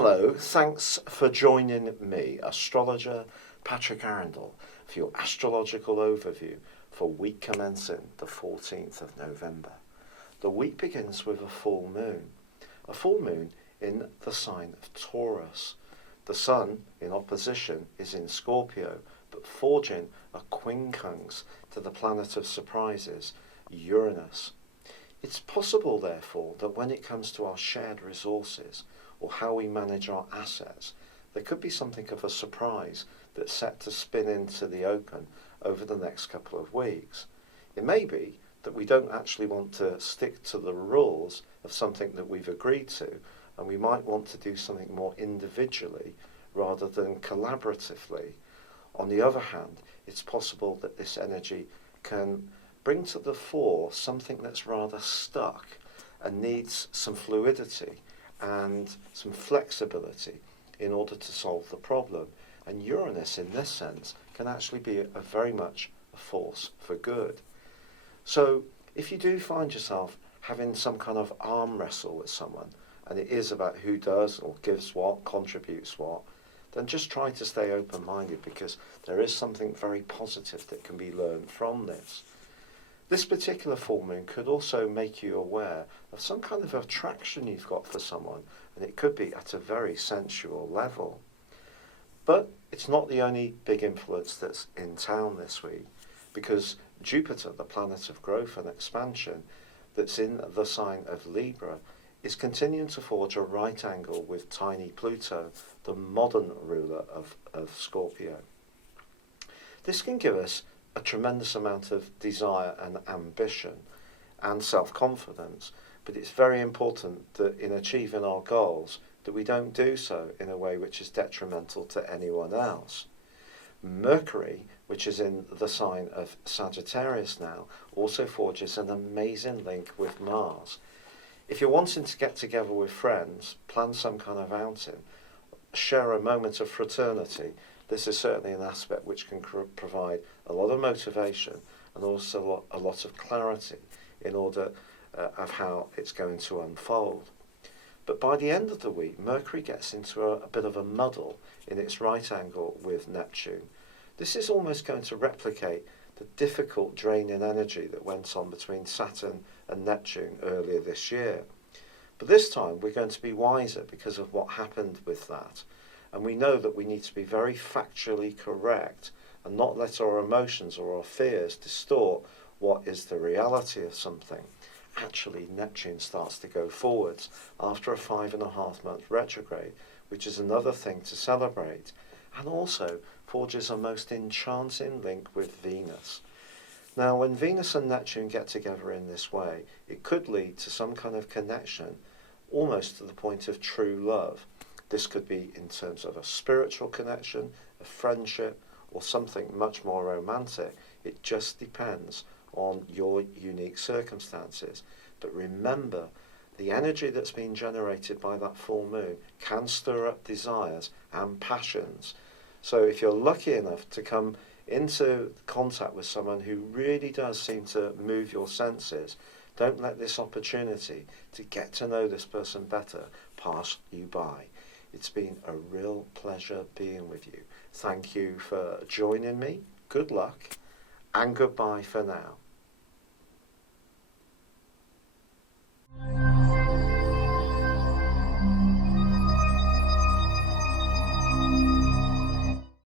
Hello, thanks for joining me, astrologer Patrick Arundell, for your astrological overview for week commencing the 14th of November. The week begins with a full moon in the sign of Taurus. The sun, in opposition, is in Scorpio, but forging a quincunx to the planet of surprises, Uranus. It's possible, therefore, that when it comes to our shared resources, or how we manage our assets, there could be something of a surprise that's set to spin into the open over the next couple of weeks. It may be that we don't actually want to stick to the rules of something that we've agreed to, and we might want to do something more individually rather than collaboratively. On the other hand, it's possible that this energy can bring to the fore something that's rather stuck and needs some fluidity and some flexibility in order to solve the problem. And Uranus, in this sense, can actually be a very much a force for good. So if you do find yourself having some kind of arm wrestle with someone, and it is about who does or gives what, contributes what, then just try to stay open-minded, because there is something very positive that can be learned from this. This particular full moon could also make you aware of some kind of attraction you've got for someone, and it could be at a very sensual level. But it's not the only big influence that's in town this week, because Jupiter, the planet of growth and expansion, that's in the sign of Libra, is continuing to forge a right angle with tiny Pluto, the modern ruler of Scorpio. This can give us a tremendous amount of desire and ambition and self-confidence, but it's very important that in achieving our goals that we don't do so in a way which is detrimental to anyone else. Mercury, which is in the sign of Sagittarius now, also forges an amazing link with Mars. If you're wanting to get together with friends, plan some kind of outing, share a moment of fraternity, this is certainly an aspect which can provide a lot of motivation and also a lot of clarity in order of how it's going to unfold. But by the end of the week, Mercury gets into a bit of a muddle in its right angle with Neptune. This is almost going to replicate the difficult draining energy that went on between Saturn and Neptune earlier this year. But this time we're going to be wiser because of what happened with that. And we know that we need to be very factually correct and not let our emotions or our fears distort what is the reality of something. Actually, Neptune starts to go forwards after a 5.5-month retrograde, which is another thing to celebrate, and also forges a most enchanting link with Venus. Now, when Venus and Neptune get together in this way, it could lead to some kind of connection, almost to the point of true love. This could be in terms of a spiritual connection, a friendship, or something much more romantic. It just depends on your unique circumstances. But remember, the energy that's being generated by that full moon can stir up desires and passions. So if you're lucky enough to come into contact with someone who really does seem to move your senses, don't let this opportunity to get to know this person better pass you by. It's been a real pleasure being with you. Thank you for joining me. Good luck and goodbye for now.